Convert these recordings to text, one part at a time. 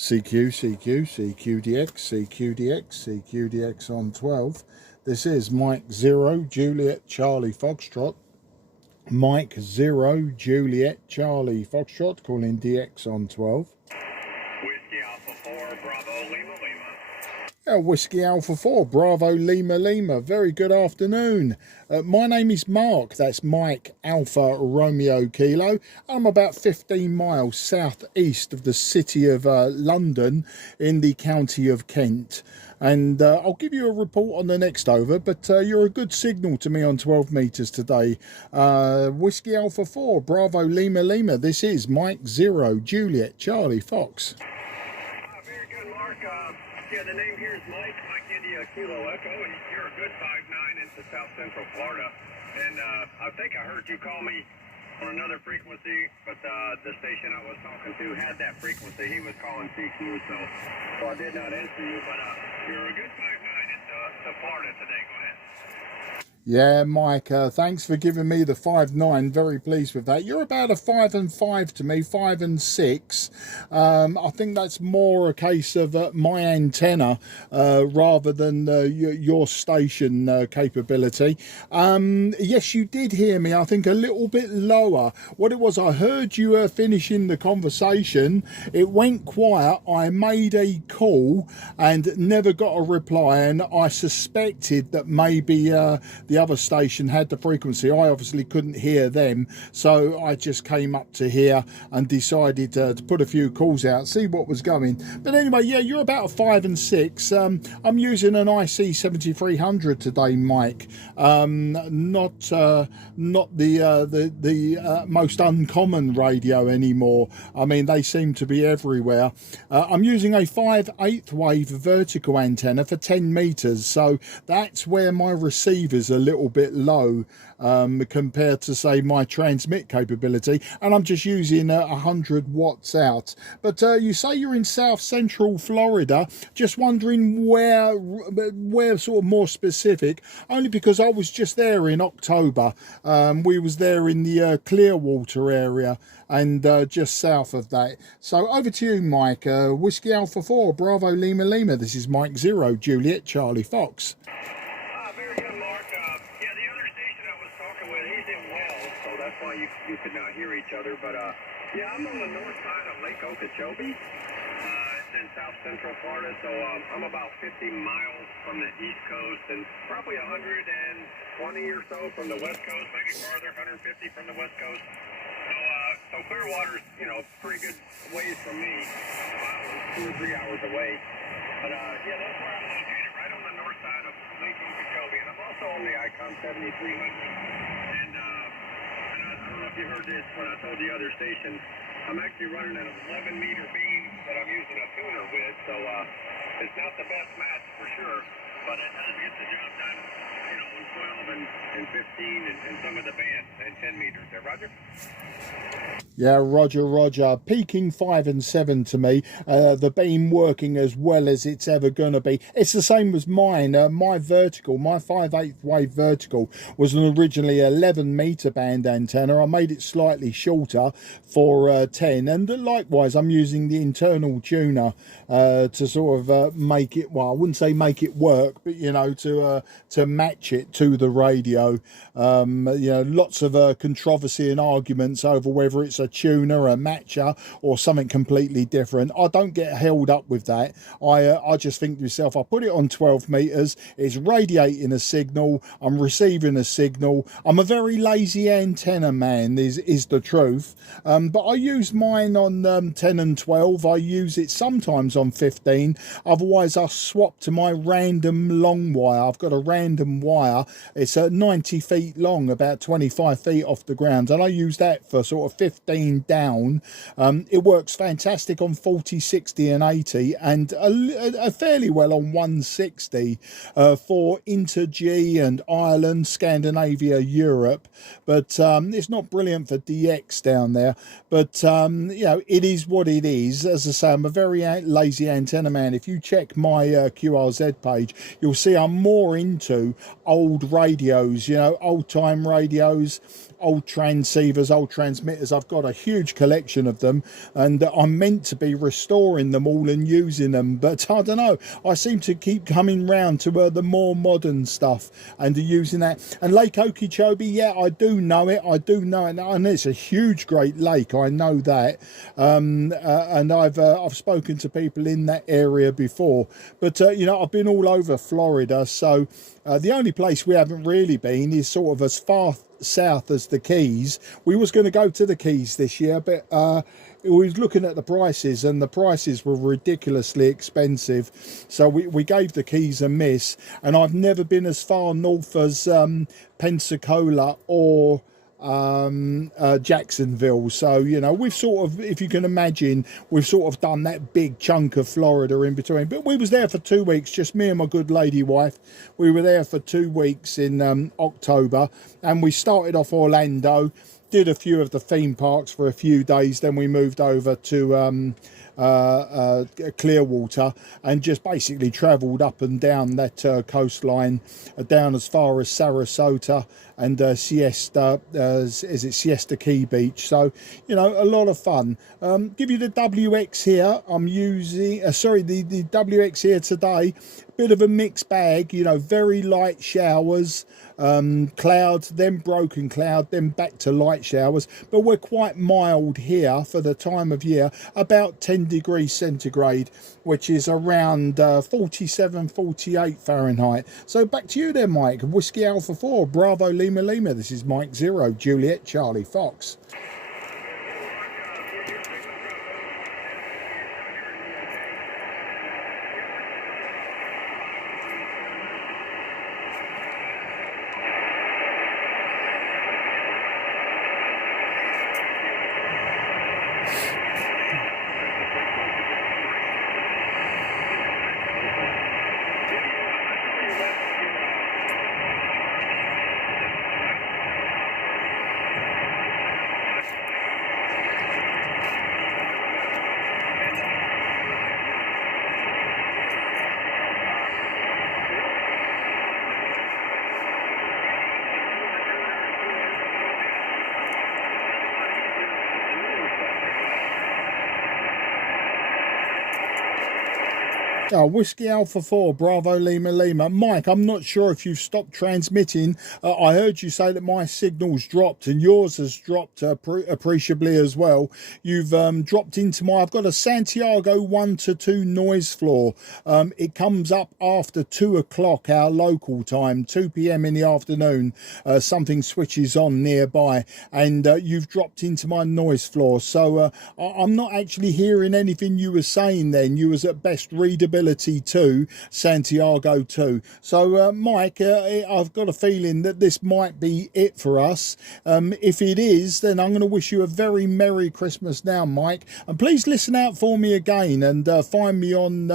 CQDX, CQDX on 12. This is Mike 0, Juliet, Charlie, Foxtrot. Mike 0, Juliet, Charlie, Foxtrot, calling DX on 12. Whiskey Alpha 4, Bravo, Lima, Lima. Whiskey Alpha 4, Bravo, Lima, Lima. Very good afternoon. My name is Mark. That's Mike Alpha Romeo Kilo. I'm about 15 miles southeast of the city of London in the county of Kent. And I'll give you a report on the next over, but you're a good signal to me on 12 metres today. Whiskey Alpha 4, Bravo, Lima, Lima. This is Mike 0, Juliet, Charlie, Fox. Very good, Mark. Yeah, the name here is Mike India Kilo Echo, and you're a good 5'9" into South Central Florida. And I think I heard you call me on another frequency, but the station I was talking to had that frequency. He was calling CQ, so I did not answer you, but you're a good 5'9" into Florida today. Go ahead. Yeah, Mike, thanks for giving me the 5'9". Very pleased with that. You're about a 5 and 5 to me, 5 and 6. I think that's more a case of my antenna rather than your station capability. Yes, you did hear me, I think, a little bit lower. What it was, I heard you finishing the conversation. It went quiet. I made a call and never got a reply, and I suspected that maybe the other station had the frequency. I obviously couldn't hear them, so I just came up to here and decided to put a few calls out, see what was going. But anyway, yeah, you're about a 5 and 6. I'm using an IC-7300 today, Mike. Not the most uncommon radio anymore. I mean, they seem to be everywhere. I'm using a 5/8 wave vertical antenna for 10 meters, so that's where my receivers are a little bit low compared to, say, my transmit capability, and I'm just using 100 watts out. But you say you're in South Central Florida. Just wondering where sort of more specific, only because I was just there in October. We was there in the Clearwater area and just south of that. So over to you, Mike. Whiskey Alpha 4, Bravo, Lima, Lima. This is Mike 0, Juliet, Charlie, Fox. Very good, Mark. Yeah, the other station I was talking with, he's in Wells, so that's why you could not hear each other. But yeah, I'm on the north side of Lake Okeechobee. It's in South Central Florida, so I'm about 50 miles from the East Coast and probably 120 or so from the West Coast, maybe farther, 150 from the West Coast. So Clearwater's, pretty good ways from me, about 2 or 3 hours away. But yeah, that's where I'm located, right on the north side of Lake Okeechobee, and I'm also on the ICOM 7300. And I don't know if you heard this when I told the other station, I'm actually running an 11-meter beam that I'm using a tuner with, so it's not the best match for sure, but it does get the job done, in 12 and 15 and some of the bands, and 10 meters there. Roger? Yeah, Roger. Peaking 5 and 7 to me. The beam working as well as it's ever going to be. It's the same as mine. My vertical, my 5/8 wave vertical was an originally 11-meter band antenna. I made it slightly shorter for 10. And likewise, I'm using the internal tuner to sort of make it, well, I wouldn't say make it work, but, to match it to the radio. Lots of controversy and arguments over whether it's a tuner, a matcher, or something completely different. I don't get held up with that. I just think to myself, I put it on 12 meters, it's radiating a signal, I'm receiving a signal. I'm a very lazy antenna man, is the truth. But I use mine on 10 and 12. I use it sometimes on 15. Otherwise, I swap to my random long wire. I've got a random wire. It's 90 feet long, about 25 feet off the ground, and I use that for sort of 15 down. It works fantastic on 40, 60 and 80, and fairly well on 160 for Inter-G and Ireland, Scandinavia, Europe, but it's not brilliant for DX down there. But it is what it is. As I say, I'm a very lazy antenna man. If you check my QRZ page, you'll see I'm more into old radios, old time radios, old transceivers, old transmitters. I've got a huge collection of them, and I'm meant to be restoring them all and using them, but I don't know, I seem to keep coming round to the more modern stuff and using that. And Lake Okeechobee, yeah, I do know it, and it's a huge great lake, I know that, and I've spoken to people in that area before, but you know, I've been all over Florida, so the only place we haven't really been is sort of as far south as the Keys. We was going to go to the Keys this year, but we was looking at the prices, and the prices were ridiculously expensive, so we gave the Keys a miss. And I've never been as far north as Pensacola or Jacksonville, so you know, we've sort of, if you can imagine, we've sort of done that big chunk of Florida in between. But we was there for 2 weeks, just me and my good lady wife. We were there for 2 weeks in October, and we started off Orlando, did a few of the theme parks for a few days, then we moved over to Clearwater, and just basically travelled up and down that coastline, down as far as Sarasota and Siesta, is it Siesta Key Beach. So you know, a lot of fun. Give you the WX here. I'm using sorry, the WX here today, bit of a mixed bag, you know, very light showers, clouds, then broken cloud, then back to light showers, but we're quite mild here for the time of year, about 10 degrees centigrade, which is around 47, 48 Fahrenheit. So back to you then, Mike. Whiskey Alpha 4, Bravo Lima Lima. This is Mike 0, Juliet Charlie Fox. Whiskey Alpha 4, Bravo Lima Lima. Mike, I'm not sure if you've stopped transmitting. I heard you say that my signal's dropped, and yours has dropped appreciably as well. You've dropped into my, I've got a Santiago 1 to 2 noise floor. It comes up after 2 o'clock our local time, 2 p.m. in the afternoon. Something switches on nearby, and you've dropped into my noise floor. So I'm not actually hearing anything you were saying then. You was at best readability 2, Santiago 2. So Mike, I've got a feeling that this might be it for us. If it is, then I'm going to wish you a very Merry Christmas now, Mike, and please listen out for me again, and find me on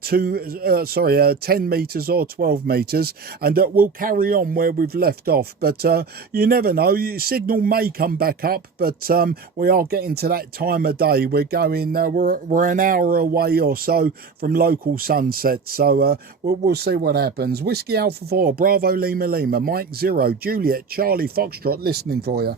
10 meters or 12 meters, and we'll carry on where we've left off. But you never know, your signal may come back up, but we are getting to that time of day. We're going we're an hour away or so from local sunset, so we'll see what happens. Whiskey Alpha 4, Bravo Lima Lima, Mike 0, Juliet Charlie Foxtrot listening for you.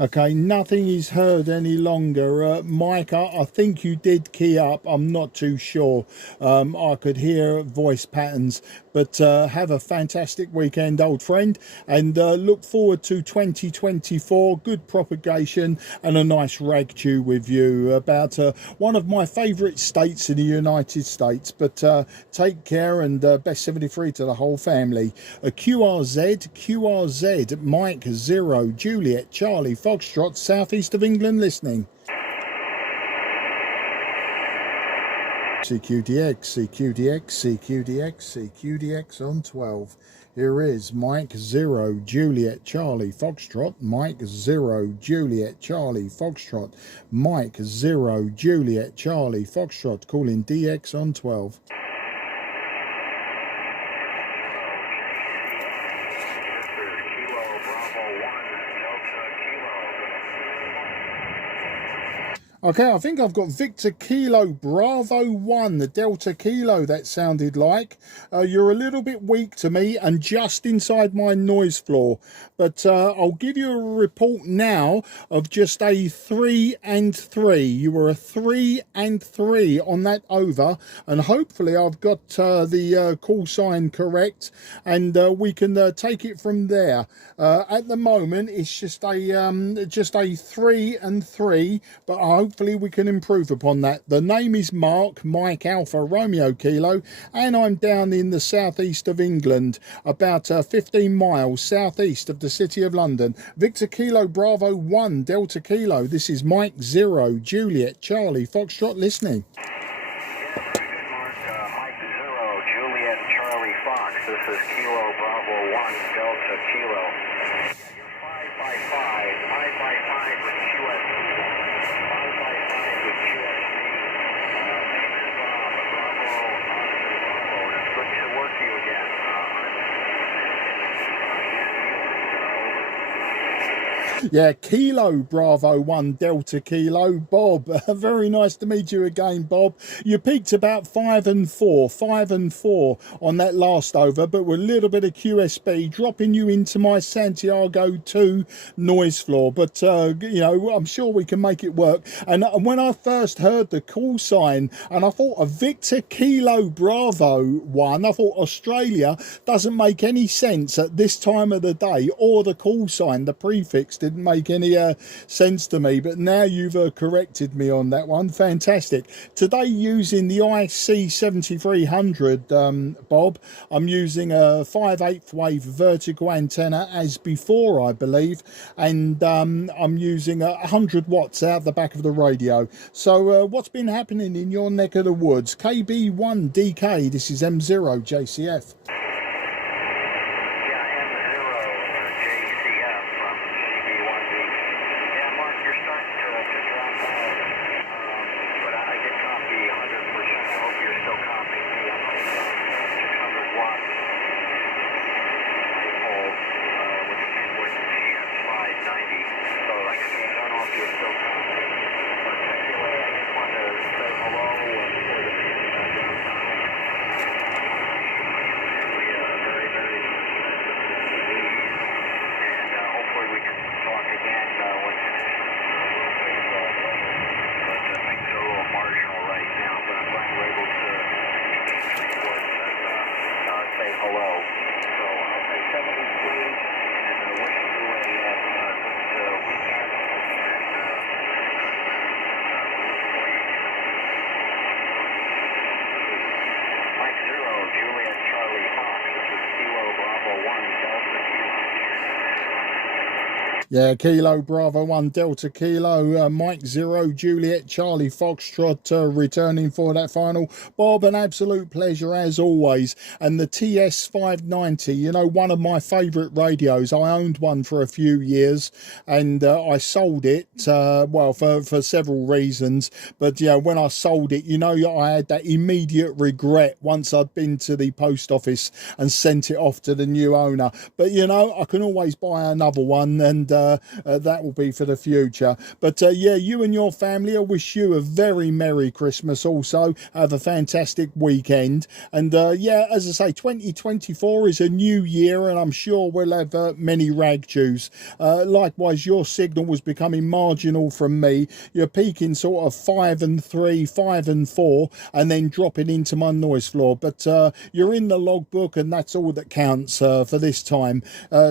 Okay, nothing is heard any longer. Mike, I think you did key up. I'm not too sure. I could hear voice patterns. But have a fantastic weekend, old friend. And look forward to 2024. Good propagation and a nice rag chew with you about one of my favourite states in the United States. But take care, and best 73 to the whole family. QRZ, Mike 0, Juliet Charlie Foxtrot, southeast of England listening. CQDX on 12. Here is Mike 0 Juliet Charlie Foxtrot, Mike 0 Juliet Charlie Foxtrot, Mike 0 Juliet Charlie Foxtrot, calling DX on 12. Okay, I think I've got Victor Kilo Bravo 1, the Delta Kilo, that sounded like. You're a little bit weak to me and just inside my noise floor. But I'll give you a report now of just a 3 and 3. You were a 3 and 3 on that over. And hopefully I've got the call sign correct. And we can take it from there. At the moment, it's just a 3 and 3. But hopefully we can improve upon that. The name is Mark, Mike Alpha Romeo Kilo, and I'm down in the southeast of England, about 15 miles southeast of the city of London. Victor Kilo Bravo 1 Delta Kilo. This is Mike 0 Juliet Charlie Foxtrot listening. Yeah, very good, Mark. Mike 0 Juliet Charlie Fox. This is Kilo Bravo 1 Delta Kilo. Yeah, you're 5 by 5 with QSB. 5 by 5 with QSB. Name is Bob. Bravo, Oscar Bravo. It's good to work you again. Yeah, Kilo Bravo 1 Delta Kilo. Bob, very nice to meet you again, Bob. You peaked about 5 and 4 on that last over, but with a little bit of QSB, dropping you into my Santiago 2 noise floor. But, you know, I'm sure we can make it work. And when I first heard the call sign, and I thought a Victor Kilo Bravo 1, I thought Australia doesn't make any sense at this time of the day, or the call sign, the prefix didn't make any sense to me, but now you've corrected me on that one. Fantastic. Today, using the IC-7300, Bob, I'm using a 5/8 wave vertical antenna as before, I believe, and I'm using 100 watts out the back of the radio. So what's been happening in your neck of the woods? KB1DK, this is M0 JCF. Yeah, Kilo Bravo 1 Delta Kilo, Mike 0 Juliet Charlie Foxtrot returning for that final. Bob, an absolute pleasure as always. And the TS590, you know, one of my favourite radios. I owned one for a few years and I sold it, well, for several reasons. But, yeah, when I sold it, you know, I had that immediate regret once I'd been to the post office and sent it off to the new owner. But, you know, I can always buy another one, and that will be for the future. But yeah, you and your family, I wish you a very Merry Christmas also. Have a fantastic weekend. And yeah, as I say, 2024 is a new year, and I'm sure we'll have many ragchews. Likewise, your signal was becoming marginal from me. You're peaking sort of 5 and 3, 5 and 4, and then dropping into my noise floor. But you're in the logbook, and that's all that counts for this time.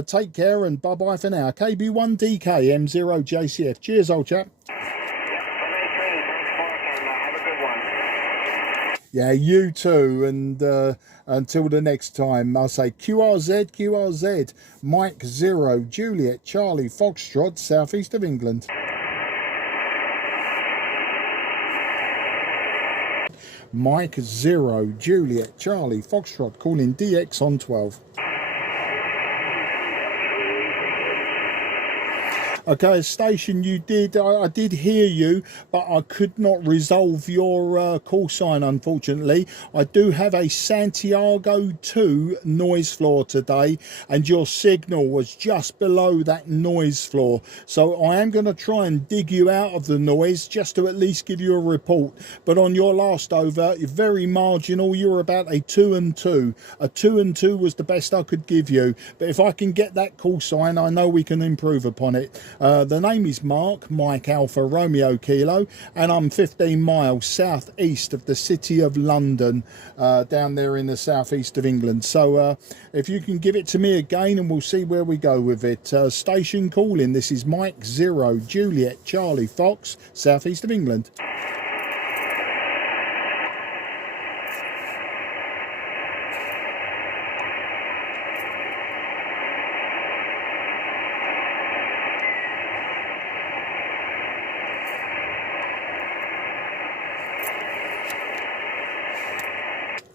Take care, and bye-bye for now. KB1DK, M0 JCF. Cheers, old chap. Yeah, you too. And until the next time, I'll say QRZ, QRZ, Mike 0 Juliet Charlie Foxtrot, southeast of England. Mike 0 Juliet Charlie Foxtrot calling DX on 12. Okay, station, you did, I did hear you, but I could not resolve your call sign, unfortunately. I do have a Santiago 2 noise floor today, and your signal was just below that noise floor. So I am going to try and dig you out of the noise, just to at least give you a report. But on your last over, you're very marginal. You were about a 2 and 2. A 2 and 2 was the best I could give you. But if I can get that call sign, I know we can improve upon it. The name is Mark, Mike Alpha Romeo Kilo, and I'm 15 miles southeast of the city of London, down there in the southeast of England. So if you can give it to me again, and we'll see where we go with it. Station calling, this is Mike 0 Juliet Charlie Fox, southeast of England.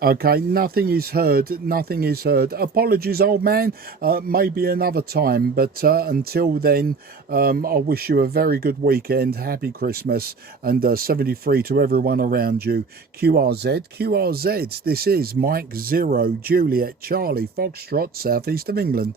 Okay, nothing is heard, nothing is heard. Apologies, old man, maybe another time, but until then, I wish you a very good weekend, happy Christmas, and 73 to everyone around you. QRZ, this is Mike 0 Juliet Charlie Foxtrot, southeast of England.